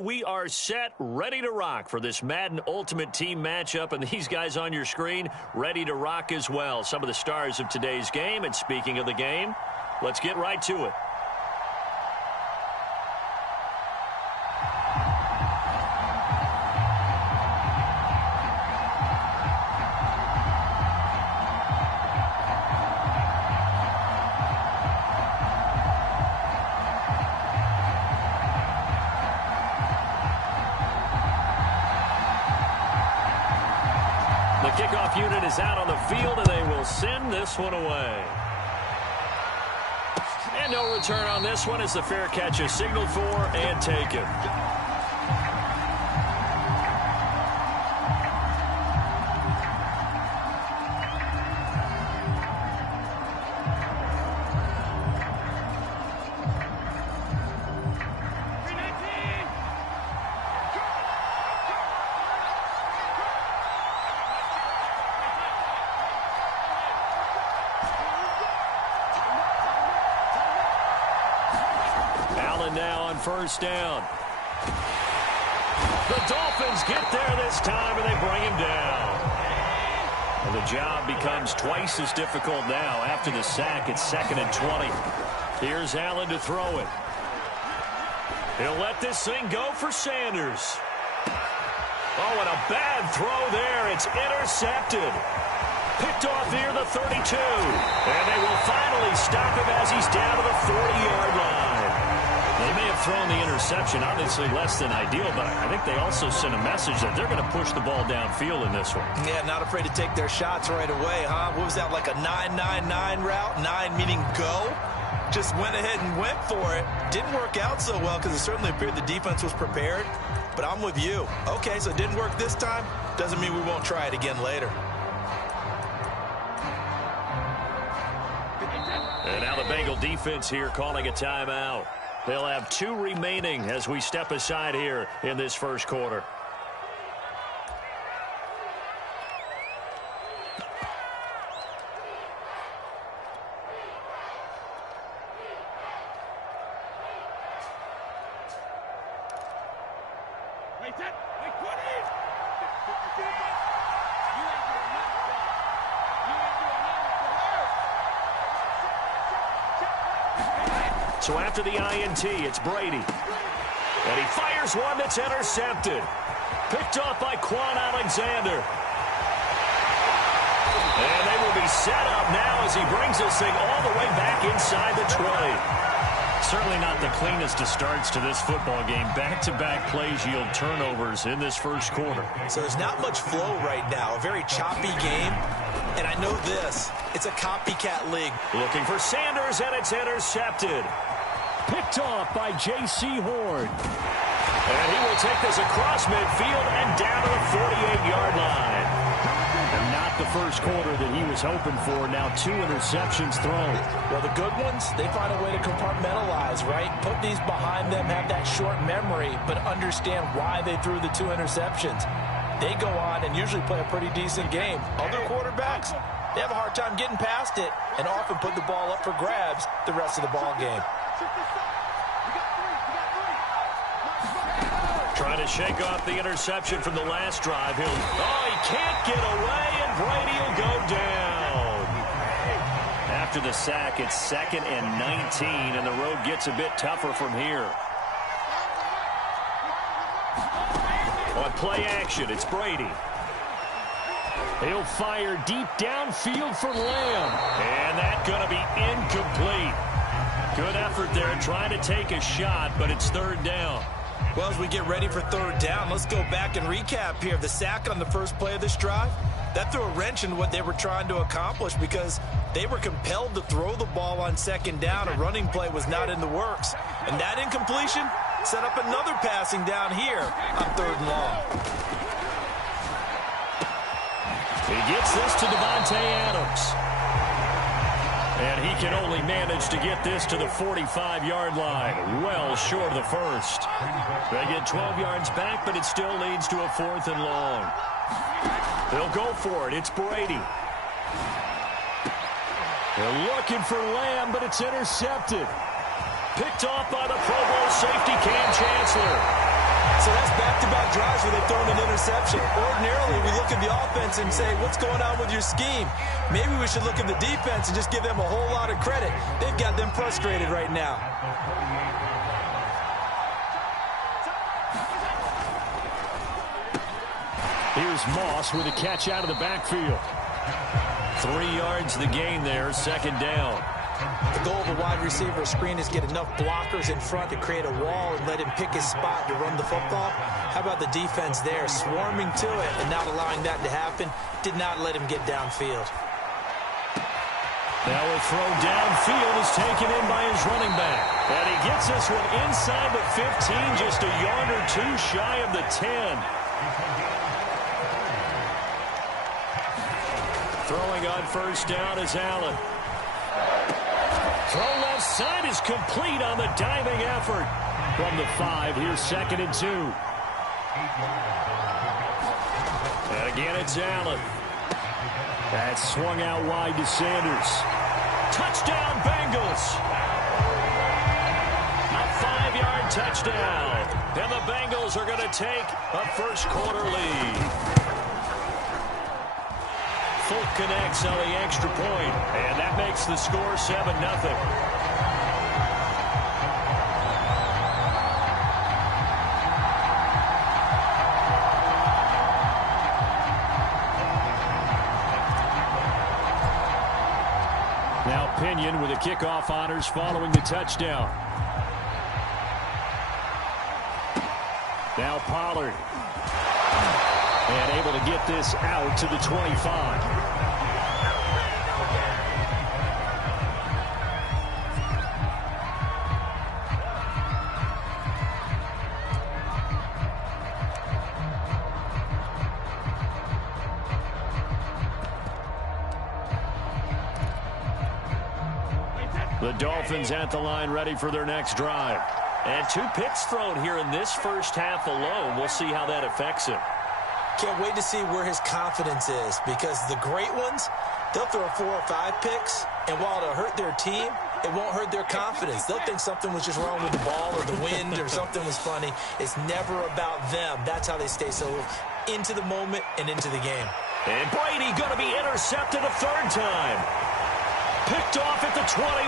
We are set, ready to rock for this Madden Ultimate Team matchup, and these guys on your screen ready to rock as well. Some of the stars of today's game, and speaking of the game, let's get right to it. The kickoff unit is out on the field, and they will send this one away. And no return on this one as the fair catch is signaled for and taken. Now on first down. The Dolphins get there this time, and they bring him down. And the job becomes twice as difficult now. After the sack, it's 2nd and 20. Here's Allen to throw it. He'll let this thing go for Sanders. Oh, and a bad throw there. It's intercepted. Picked off near the 32. And they will finally stop him as he's down to the 40-yard line. They may have thrown the interception, obviously less than ideal, but I think they also sent a message that they're going to push the ball downfield in this one. Yeah, not afraid to take their shots right away, huh? What was that, like a 9-9-9 route? 9 meaning go? Just went ahead and went for it. Didn't work out so well because it certainly appeared the defense was prepared, but I'm with you. Okay, so it didn't work this time. Doesn't mean we won't try it again later. And now the Bengal defense here calling a timeout. They'll have 2 remaining as we step aside here in this first quarter. So after the INT, it's Brady. And he fires one that's intercepted. Picked off by Quan Alexander. And they will be set up now as he brings this thing all the way back inside the 20. Certainly not the cleanest of starts to this football game. Back-to-back plays yield turnovers in this first quarter. So there's not much flow right now. A very choppy game. And I know this. It's a copycat league. Looking for Sanders, and it's intercepted. Picked off by J.C. Horn. And he will take this across midfield and down to the 48-yard line. And not the first quarter that he was hoping for. Now 2 interceptions thrown. Well, the good ones, they find a way to compartmentalize, right? Put these behind them, have that short memory, but understand why they threw the 2 interceptions. They go on and usually play a pretty decent game. Other quarterbacks, they have a hard time getting past it and often put the ball up for grabs the rest of the ball game. Trying to shake off the interception from the last drive. He can't get away, and Brady will go down. After the sack, it's 2nd and 19, and the road gets a bit tougher from here. On play action, it's Brady. He'll fire deep downfield for Lamb. And that's going to be incomplete. Good effort there trying to take a shot, but it's 3rd down. Well, as we get ready for 3rd down, let's go back and recap here. The sack on the first play of this drive, that threw a wrench in what they were trying to accomplish because they were compelled to throw the ball on 2nd down. A running play was not in the works. And that incompletion set up another passing down here on 3rd and long. He gets this to Devontae Adams. And he can only manage to get this to the 45-yard line, well short of the first. They get 12 yards back, but it still leads to a 4th and long. They'll go for it. It's Brady. They're looking for Lamb, but it's intercepted. Picked off by the Pro Bowl safety Cam Chancellor. So that's back-to-back drives where they've thrown an interception. Ordinarily, we look at the offense and say, what's going on with your scheme? Maybe we should look at the defense and just give them a whole lot of credit. They've got them frustrated right now. Here's Moss with a catch out of the backfield. 3 yards the gain there, second down. The goal of a wide receiver screen is get enough blockers in front to create a wall and let him pick his spot to run the football. How about the defense there, swarming to it and not allowing that to happen? Did not let him get downfield. Now a throw downfield is taken in by his running back. And he gets this one inside the 15, just a yard or two shy of the 10. Throwing on first down is Allen. Throw left side is complete on the diving effort. From the 5, here's second and 2. And again, it's Allen. That's swung out wide to Sanders. Touchdown, Bengals. A 5-yard touchdown. And the Bengals are going to take a first-quarter lead. Folk connects on the extra point, and that makes the score 7-0. Now Pinion with the kickoff honors following the touchdown. Now Pollard. And able to get this out to the 25. The Dolphins at the line ready for their next drive. And 2 picks thrown here in this first half alone. We'll see how that affects him. Can't wait to see where his confidence is, because the great ones, they'll throw 4 or 5 picks, and while it'll hurt their team, it won't hurt their confidence. They'll think something was just wrong with the ball or the wind or something was funny. It's never about them. That's how they stay so into the moment and into the game. And Brady going to be intercepted a 3rd time. Picked off at the 21.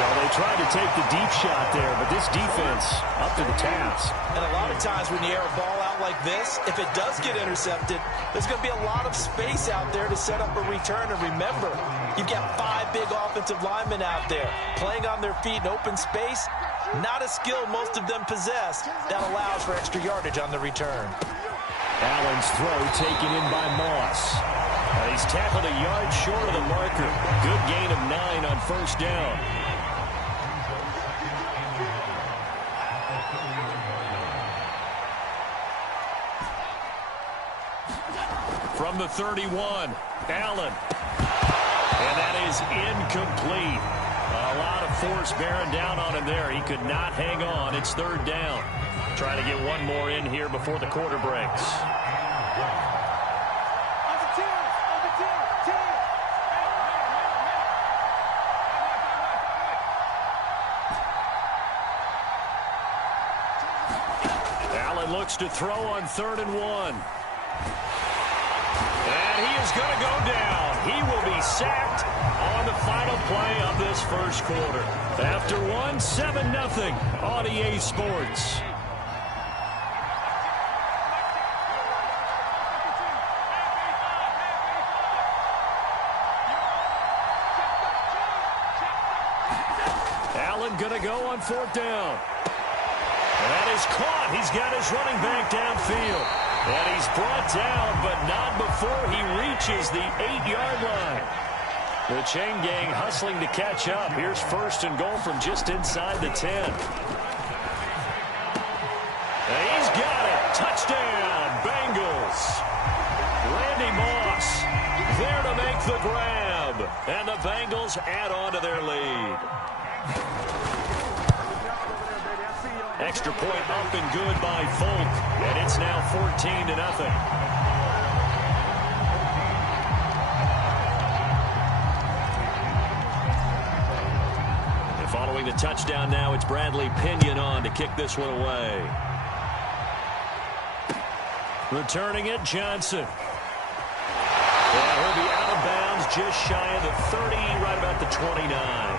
Well, they tried to take the deep shot there, but this defense up to the task. And a lot of times when you air a ball out like this, if it does get intercepted, there's going to be a lot of space out there to set up a return. And remember, you've got 5 big offensive linemen out there playing on their feet in open space. Not a skill most of them possess that allows for extra yardage on the return. Allen's throw taken in by Moss. He's tackled a yard short of the marker. Good gain of 9 on first down. From the 31, Allen. And that is incomplete. A lot of force bearing down on him there. He could not hang on. It's 3rd down. Trying to get one more in here before the quarter breaks. Allen looks to throw on 3rd and 1. And he is going to go down. He will be sacked on the final play of this first quarter. After 7-0 on EA Sports. Allen going to go on 4th down. That is caught. He's got his running back downfield. And he's brought down, but not before he reaches the 8-yard line. The chain gang hustling to catch up. Here's 1st and goal from just inside the 10. And he's got it. Touchdown, Bengals. Randy Moss there to make the grab. And the Bengals add on to their lead. Extra point up and good by Folk. And it's now 14-0. Following the touchdown now, it's Bradley Pinion on to kick this one away. Returning it, Johnson. Yeah, he'll be out of bounds just shy of the 30, right about the 29.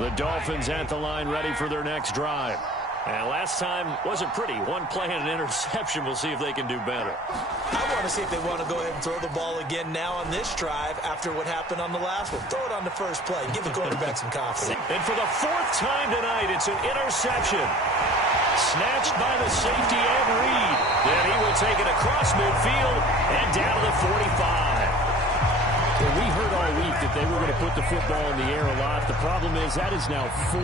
The Dolphins at the line, ready for their next drive. And last time wasn't pretty. One play and an interception. We'll see if they can do better. I want to see if they want to go ahead and throw the ball again now on this drive after what happened on the last one. Throw it on the first play. Give the quarterback some confidence. And for the fourth time tonight, it's an interception. Snatched by the safety, Ed Reed. Then he will take it across midfield and down to the 45. Well, we heard all week that they were going to put the football in the air a lot. The problem is that is now 4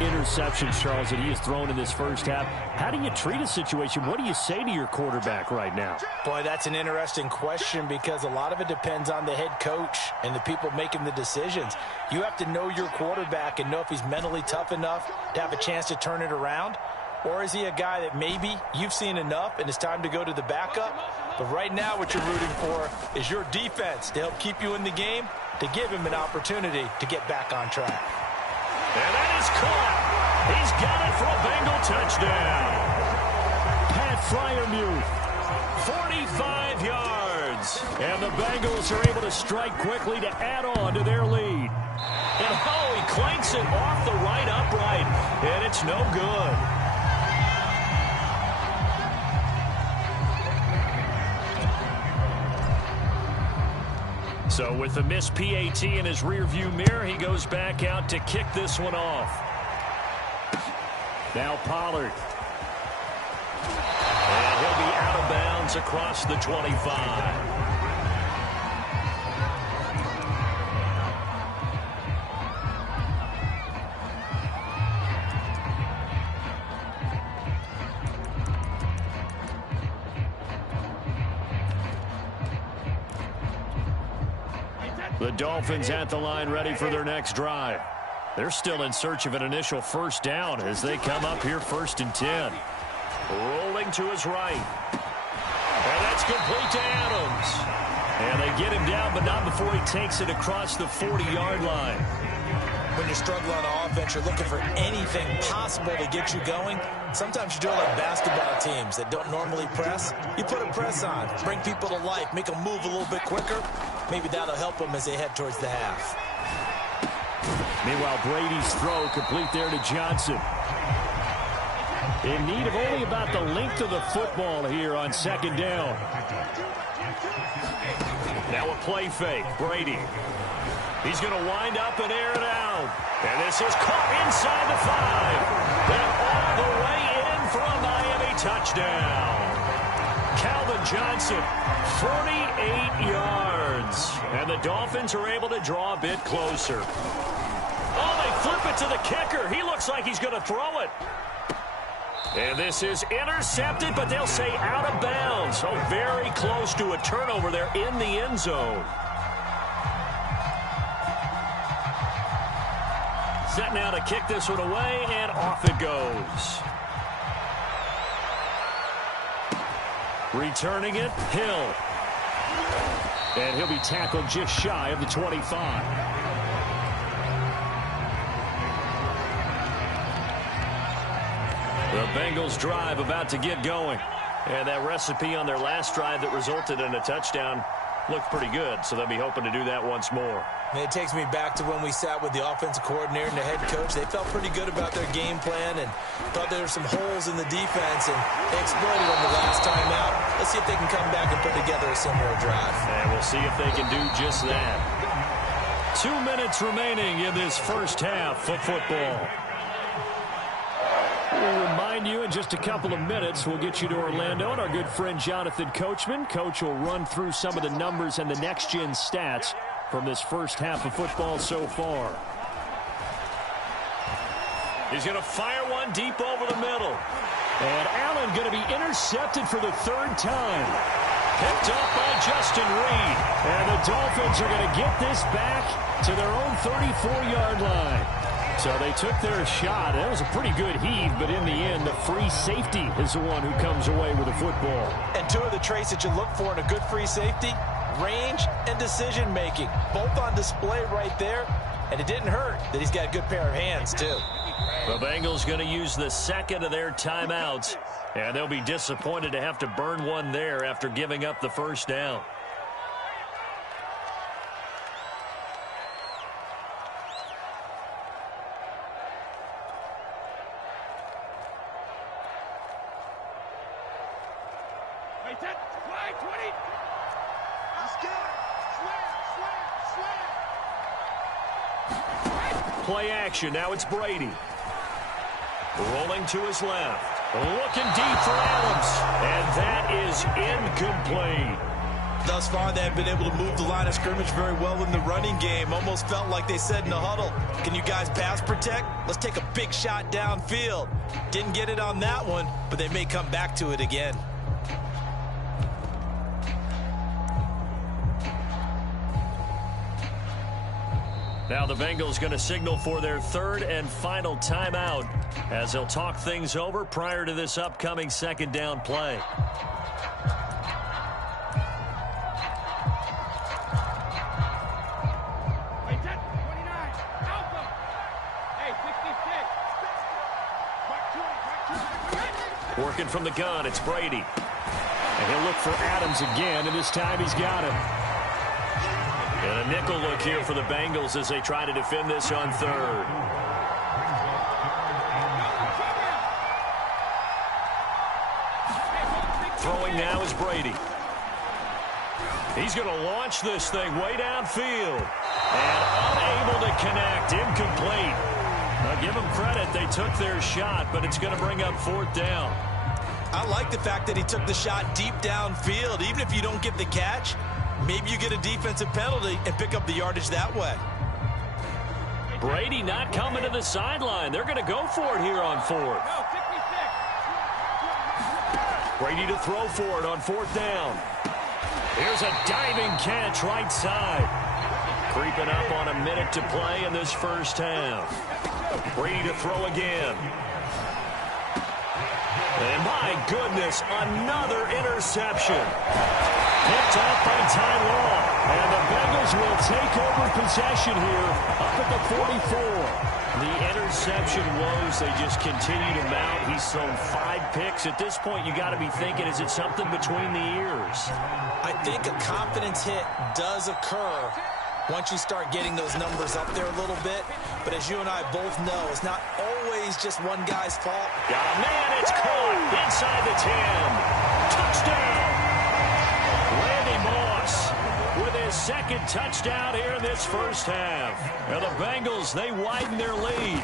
interceptions, Charles, that he has thrown in this first half. How do you treat a situation? What do you say to your quarterback right now? Boy, that's an interesting question because a lot of it depends on the head coach and the people making the decisions. You have to know your quarterback and know if he's mentally tough enough to have a chance to turn it around. Or is he a guy that maybe you've seen enough and it's time to go to the backup? But right now what you're rooting for is your defense to help keep you in the game, to give him an opportunity to get back on track. And that is caught. He's got it for a Bengal touchdown. Pat Freiermuth. 45 yards. And the Bengals are able to strike quickly to add on to their lead. And he clanks it off the right upright. And it's no good. So with the missed PAT in his rearview mirror, he goes back out to kick this one off. Now Pollard. And he'll be out of bounds across the 25. The Dolphins at the line, ready for their next drive. They're still in search of an initial first down as they come up here 1st and 10. Rolling to his right. And that's complete to Adams. And they get him down, but not before he takes it across the 40-yard line. When you're struggling on offense, you're looking for anything possible to get you going. Sometimes you do it like basketball teams that don't normally press. You put a press on, bring people to life, make them move a little bit quicker. Maybe that'll help them as they head towards the half. Meanwhile, Brady's throw complete there to Johnson. In need of only about the length of the football here on 2nd down. Now a play fake. Brady. He's going to wind up and air it out. And this is caught inside the 5. And all the way in for a Miami touchdown. Calvin Johnson, 48 yards. And the Dolphins are able to draw a bit closer. Oh, they flip it to the kicker. He looks like he's going to throw it. And this is intercepted, but they'll say out of bounds. So very close to a turnover there in the end zone. Set now to kick this one away, and off it goes. Returning it, Hill. And he'll be tackled just shy of the 25. The Bengals drive about to get going. And that recipe on their last drive that resulted in a touchdown looked pretty good, so they'll be hoping to do that once more. And it takes me back to when we sat with the offensive coordinator and the head coach. They felt pretty good about their game plan and thought there were some holes in the defense, and they exploited them the last time out. Let's see if they can come back and put together a similar drive. And we'll see if they can do just that. 2 minutes remaining in this first half of football. We'll remind you in just a couple of minutes, we'll get you to Orlando and our good friend Jonathan Coachman. Coach will run through some of the numbers and the next-gen stats from this first half of football so far. He's going to fire one deep over the middle. And Allen going to be intercepted for the 3rd time. Picked up by Justin Reed. And the Dolphins are going to get this back to their own 34-yard line. So they took their shot. That was a pretty good heave, but in the end, the free safety is the one who comes away with the football. And two of the traits that you look for in a good free safety, range and decision-making, both on display right there. And it didn't hurt that he's got a good pair of hands, too. The Bengals going to use the second of their timeouts, and they'll be disappointed to have to burn one there after giving up the first down. Play action. Now it's Brady. Rolling to his left. Looking deep for Adams. And that is incomplete. Thus far, they have been able to move the line of scrimmage very well in the running game. Almost felt like they said in the huddle, can you guys pass protect? Let's take a big shot downfield. Didn't get it on that one, but they may come back to it again. Now the Bengals going to signal for their third and final timeout as they'll talk things over prior to this upcoming second down play. Working from the gun, it's Brady. And he'll look for Adams again, and this time he's got him. And a nickel look here for the Bengals as they try to defend this on third. Throwing now is Brady. He's going to launch this thing way downfield. And unable to connect. Incomplete. Now give them credit. They took their shot, but it's going to bring up fourth down. I like the fact that he took the shot deep downfield. Even if you don't get the catch, maybe you get a defensive penalty and pick up the yardage that way. Brady not coming to the sideline. They're going to go for it here on fourth. Brady to throw for it on fourth down. Here's a diving catch right side. Creeping up on a minute to play in this first half. Brady to throw again. And my goodness, another interception. Picked up by Ty Law. And the Bengals will take over possession here up at the 44. The interception woes, they just continue to mount. He's thrown 5 picks. At this point, you got to be thinking, is it something between the ears? I think a confidence hit does occur once you start getting those numbers up there a little bit. But as you and I both know, it's not always just one guy's fault. Got a man, it's caught inside the 10. Touchdown! Randy Moss with his second touchdown here in this first half. And the Bengals, they widen their lead.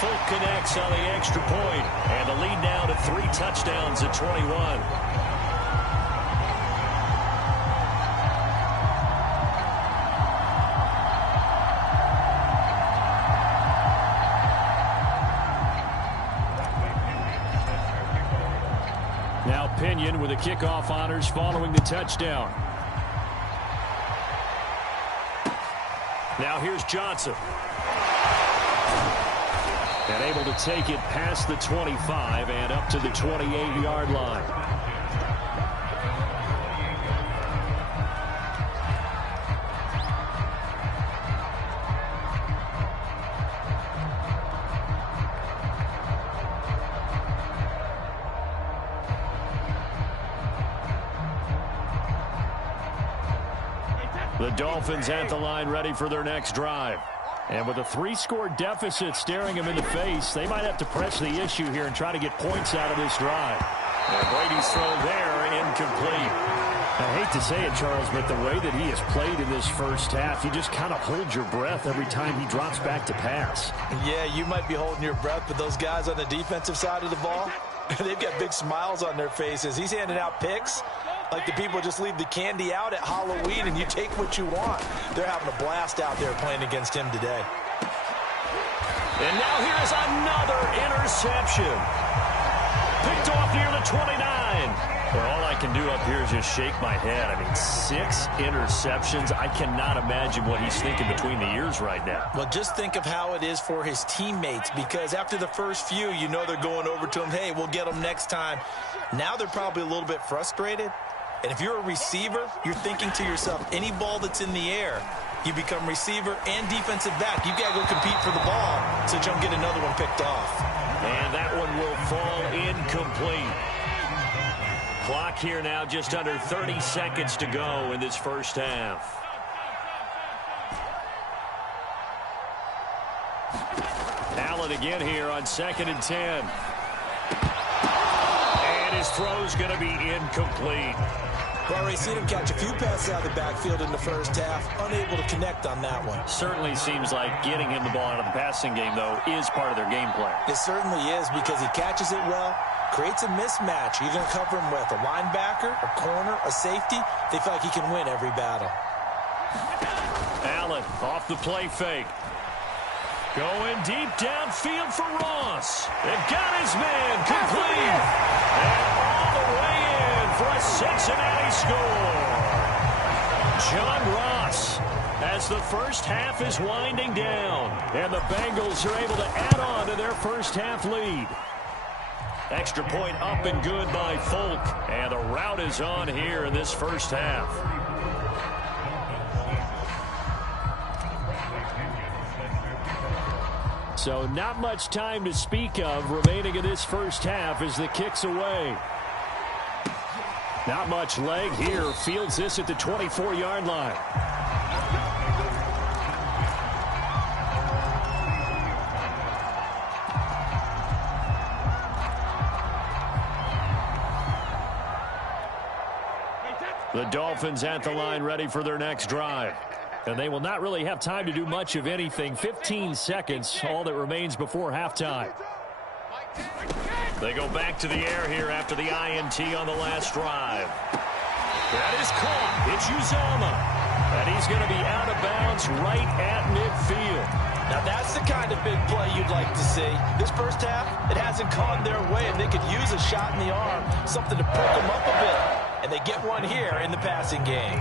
Folk connects on the extra point, and the lead now to 3 touchdowns at 21. Now Pinion with the kickoff honors following the touchdown. Now here's Johnson. And able to take it past the 25 and up to the 28-yard line. The Dolphins at the line ready for their next drive. And with a 3-score deficit staring them in the face, they might have to press the issue here and try to get points out of this drive. And Brady's throw there, incomplete. I hate to say it, Charles, but the way that he has played in this first half, you just kind of hold your breath every time he drops back to pass. Yeah, you might be holding your breath, but those guys on the defensive side of the ball, they've got big smiles on their faces. He's handing out picks like the people just leave the candy out at Halloween and you take what you want. They're having a blast out there playing against him today. And now here's another interception. picked off near the 29. Well, all I can do up here is just shake my head. I mean, 6 interceptions. I cannot imagine what he's thinking between the ears right now. Well, just think of how it is for his teammates, because after the first few, you know they're going over to him, hey, we'll get them next time. Now they're probably a little bit frustrated. And if you're a receiver, you're thinking to yourself, any ball that's in the air, you become receiver and defensive back. You've got to go compete for the ball so you don't get another one picked off. And that one will fall incomplete. Clock here now, just under 30 seconds to go in this first half. Allen again here on 2nd and 10. And his throw's going to be incomplete. Well, already seen him catch a few passes out of the backfield in the first half, unable to connect on that one. Certainly seems like getting him the ball out of the passing game, though, is part of their game plan. It certainly is, because he catches it well, creates a mismatch. You're going to cover him with a linebacker, a corner, a safety. They feel like he can win every battle. Allen off the play fake. Going deep downfield for Ross. They've got his man complete. And all the way in for a Cincinnati score. John Ross, as the first half is winding down. And the Bengals are able to add on to their first half lead. Extra point up and good by Folk. And the route is on here in this first half. So not much time to speak of remaining in this first half as the kick's away. Not much leg here. Fields this at the 24-yard line. The Dolphins at the line ready for their next drive. And they will not really have time to do much of anything. 15 seconds, all that remains before halftime. They go back to the air here after the INT on the last drive. That is caught. It's Uzomah. And he's going to be out of bounds right at midfield. Now that's the kind of big play you'd like to see. This first half, it hasn't gone their way, and they could use a shot in the arm, something to perk them up a bit. And they get one here in the passing game.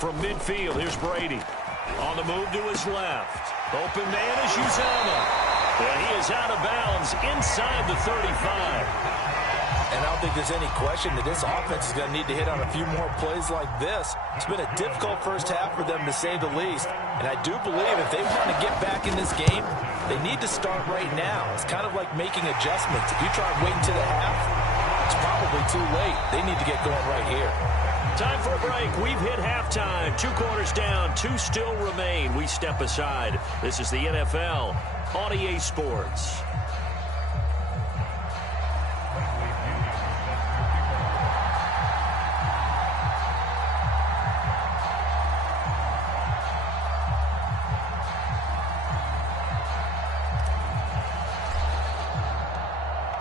From midfield, here's Brady. On the move to his left. Open man is Uzomah. And he is out of bounds inside the 35. And I don't think there's any question that this offense is going to need to hit on a few more plays like this. It's been a difficult first half for them, to say the least. And I do believe if they want to get back in this game, they need to start right now. It's kind of like making adjustments. If you try waiting to the half, it's probably too late. They need to get going right here. Time for a break. We've hit halftime. 2 quarters down. 2 still remain. We step aside. This is the NFL on EA Sports.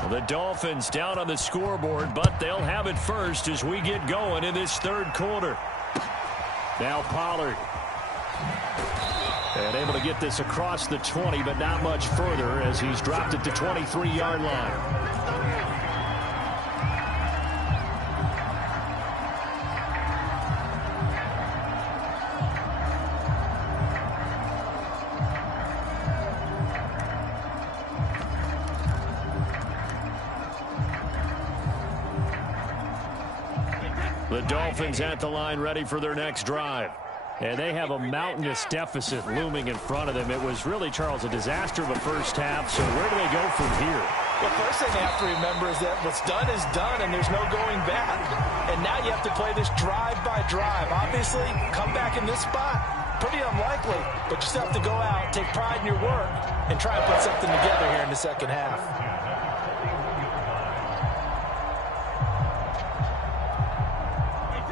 The Dolphins down on the scoreboard, but they'll have it first as we get going in this third quarter. Now Pollard. And able to get this across the 20, but not much further as he's dropped at the 23-yard line. The Dolphins at the line ready for their next drive. And they have a mountainous deficit looming in front of them. It was really, Charles, a disaster of a first half. So where do they go from here? The first thing they have to remember is that what's done is done, and there's no going back. And now you have to play this drive by drive. Obviously, come back in this spot, pretty unlikely. But you still have to go out, take pride in your work, and try and put something together here in the second half.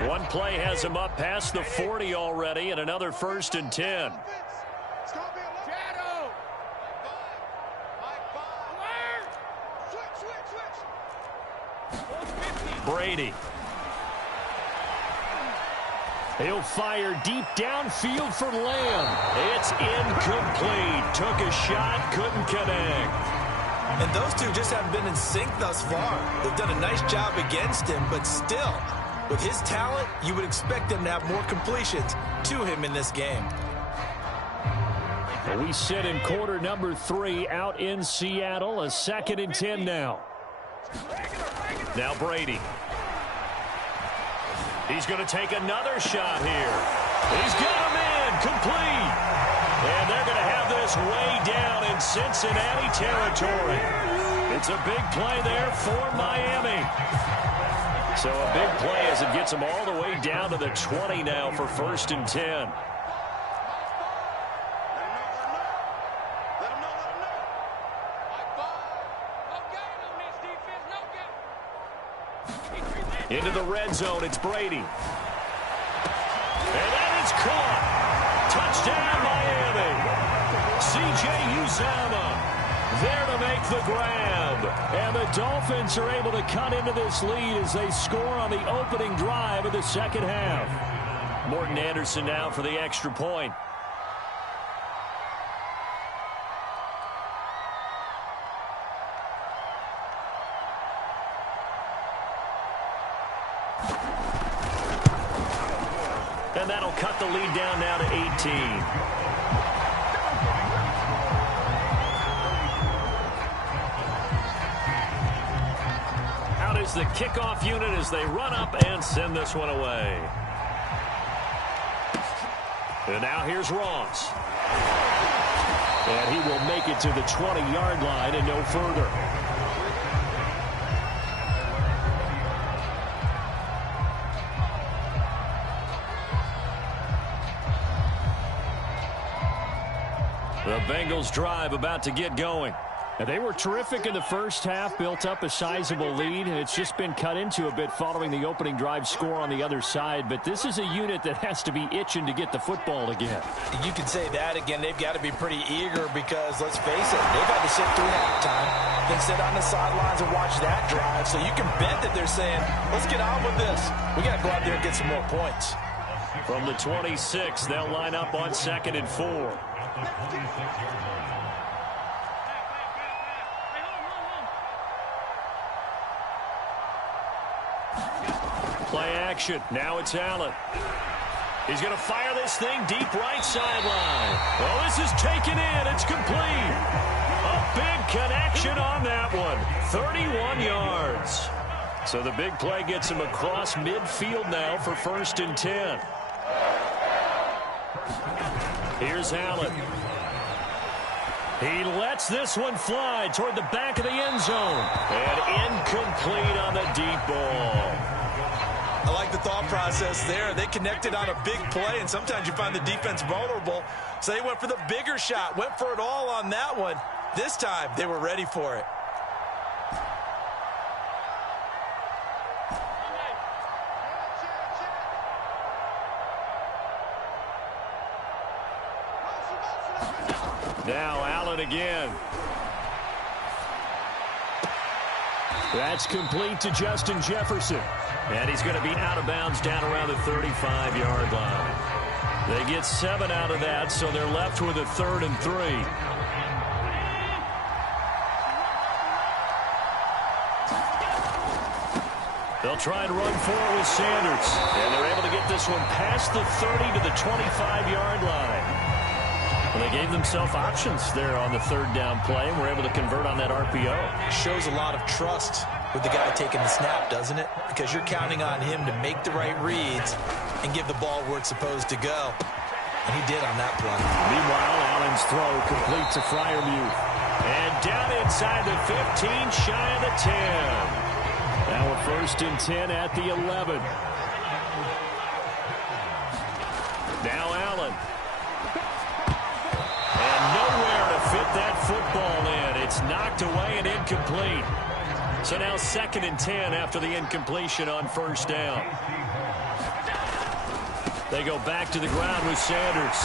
One play has him up past the 40 already, and another 1st and 10. Brady He'll fire deep downfield for Lamb. It's incomplete. Took a shot, couldn't connect. And those two just haven't been in sync thus far. They've done a nice job against him, but still, with his talent, you would expect them to have more completions to him in this game. We sit in quarter number 3 out in Seattle. A 2nd and 10 now. Now Brady. He's going to take another shot here. He's got him in. Complete. And they're going to have this way down in Cincinnati territory. It's a big play there for Miami. So a big play as it gets them all the way down to the 20 now for 1st and 10. Into the red zone, it's Brady. And that is caught. Touchdown, Miami. C.J. Uzomah there to make the grab. And the Dolphins are able to cut into this lead as they score on the opening drive of the second half. Morton Anderson now for the extra point. And that'll cut the lead down now to 18. Out is the kickoff unit as they run up and send this one away. And now here's Ross. And he will make it to the 20-yard line and no further. The Bengals drive about to get going. Now, they were terrific in the first half, built up a sizable lead, and it's just been cut into a bit following the opening drive score on the other side. But this is a unit that has to be itching to get the football again. You can say that again. They've got to be pretty eager because, let's face it, they've had to sit through halftime, then sit on the sidelines and watch that drive. So you can bet that they're saying, let's get on with this. We got to go out there and get some more points. From the 26, they'll line up on 2nd and 4. Play action. Now it's Allen. He's going to fire this thing deep right sideline. Well, this is taken in. It's complete. A big connection on that one. 31 yards. So the big play gets him across midfield now for 1st and 10. Here's Allen. He lets this one fly toward the back of the end zone. And incomplete on the deep ball. I like the thought process there. They connected on a big play, and sometimes you find the defense vulnerable. So they went for the bigger shot, went for it all on that one. This time, they were ready for it. Now Allen again. That's complete to Justin Jefferson. And he's going to be out of bounds down around the 35-yard line. They get 7 out of that, so they're left with a 3rd and 3. They'll try and run for it with Sanders. And they're able to get this one past the 30 to the 25-yard line. And they gave themselves options there on the 3rd down play, and were able to convert on that RPO. Shows a lot of trust with the guy taking the snap, doesn't it? Because you're counting on him to make the right reads and give the ball where it's supposed to go. And he did on that play. Meanwhile, Allen's throw complete to Freiermuth. And down inside the 15, shy of the 10. Now a 1st and 10 at the 11. Now Allen. And nowhere to fit that football in. It's knocked away and incomplete. So now 2nd and 10 after the incompletion on 1st down. They go back to the ground with Sanders.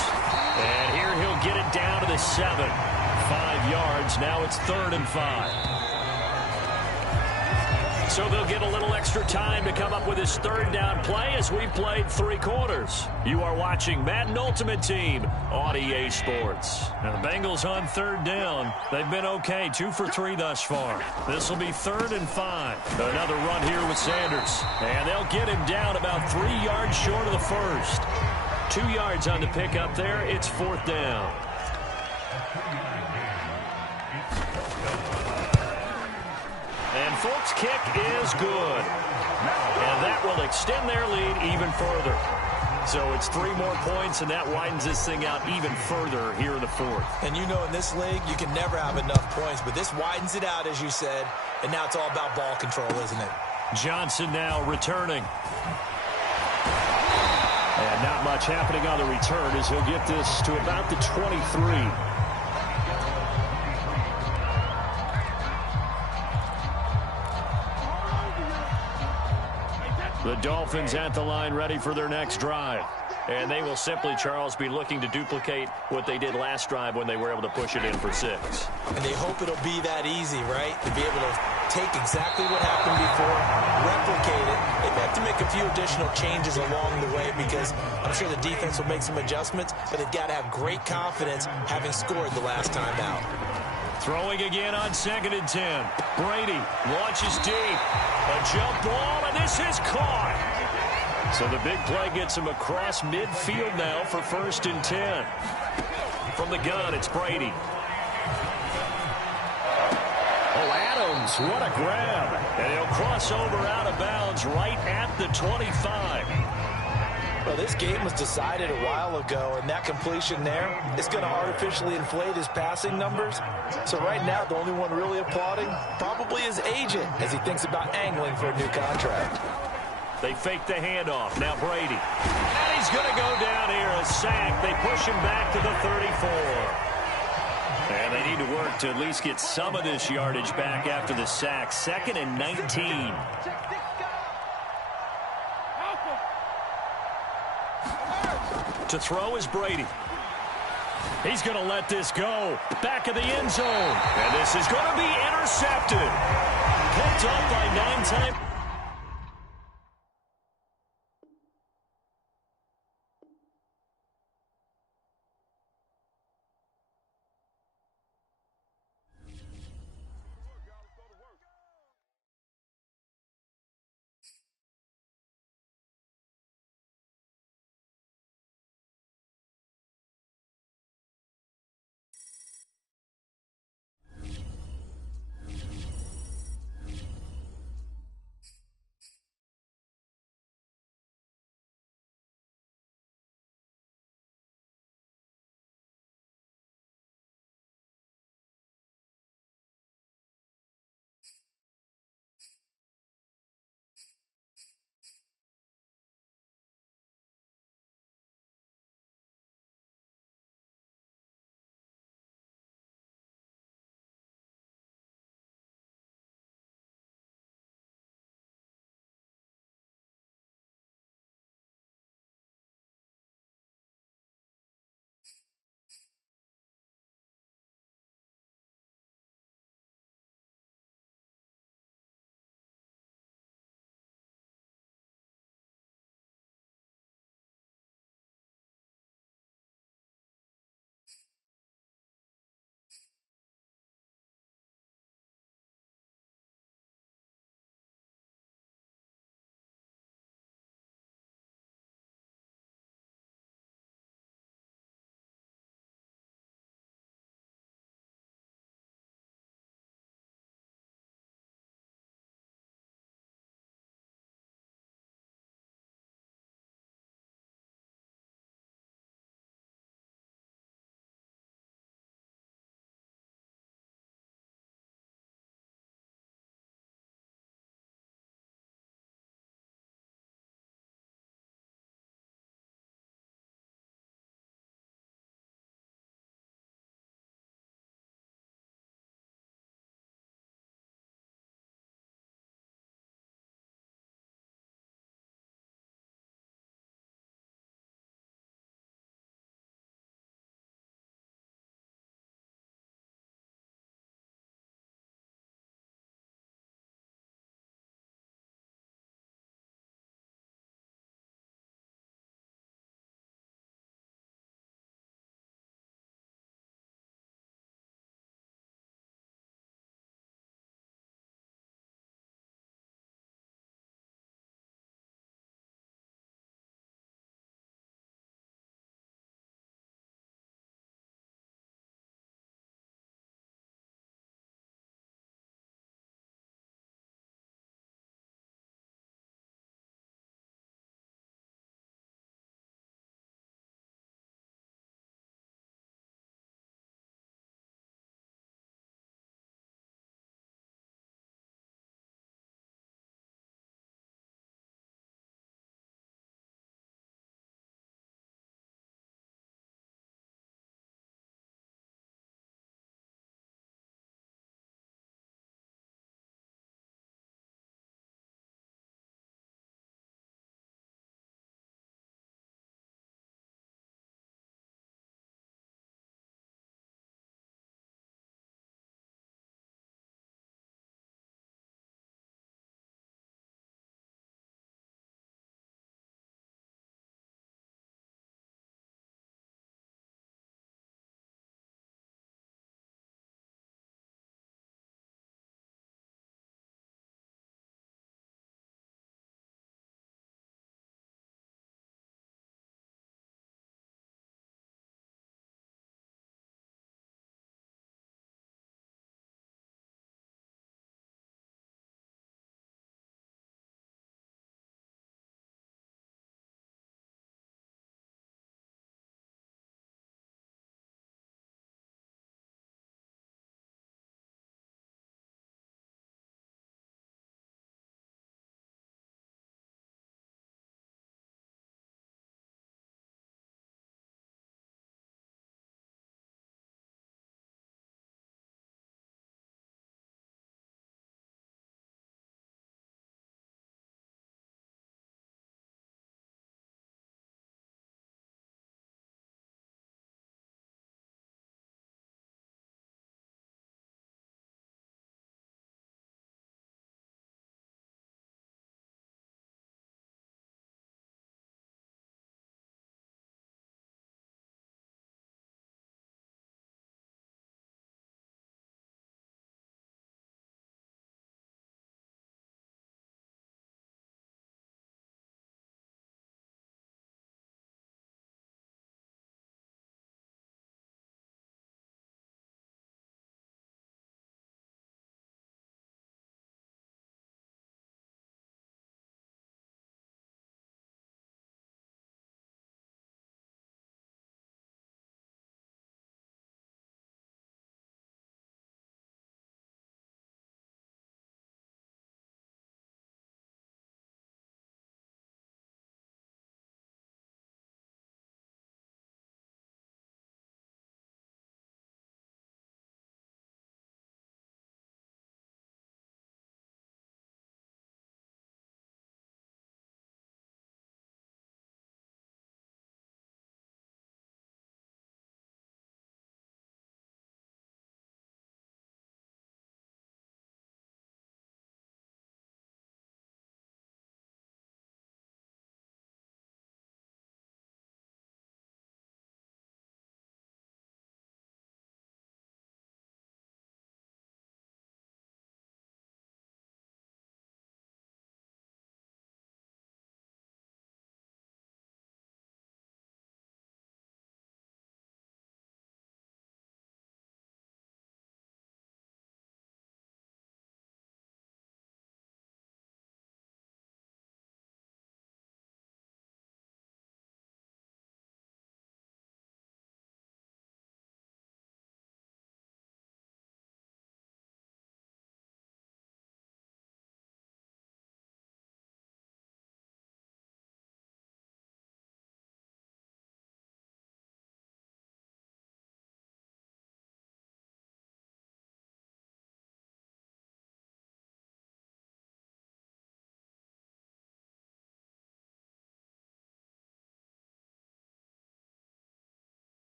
And here he'll get it down to the 7. 5 yards. Now it's 3rd and 5. So they'll get a little extra time to come up with his third down play as we played 3 quarters. You are watching Madden Ultimate Team on EA Sports. Now the Bengals on third down. They've been okay, 2 for 3 thus far. This will be 3rd and 5. Another run here with Sanders. And they'll get him down about 3 yards short of the first. 2 yards on the pickup there. It's 4th down. And Folks' kick is good. And that will extend their lead even further. So it's 3 more points, and that widens this thing out even further here in the 4th. And you know in this league, you can never have enough points, but this widens it out, as you said, and now it's all about ball control, isn't it? Johnson now returning. And not much happening on the return as he'll get this to about the 23. The Dolphins at the line ready for their next drive. And they will simply, Charles, be looking to duplicate what they did last drive when they were able to push it in for 6. And they hope it'll be that easy, right? To be able to take exactly what happened before, replicate it. They may have to make a few additional changes along the way because I'm sure the defense will make some adjustments, but they've got to have great confidence having scored the last time out. Throwing again on 2nd and 10. Brady launches deep. A jump ball, and this is caught. So the big play gets him across midfield now for 1st and 10. From the gun, it's Brady. Oh, Adams, what a grab. And he'll cross over out of bounds right at the 25. Well, this game was decided a while ago, and that completion there is going to artificially inflate his passing numbers. So right now, the only one really applauding probably his agent as he thinks about angling for a new contract. They fake the handoff. Now Brady. And he's going to go down here. A sack. They push him back to the 34. And they need to work to at least get some of this yardage back after the sack. 2nd and 19. To throw is Brady. He's going to let this go. Back of the end zone. And this is going to be intercepted. Picked up by 9 times.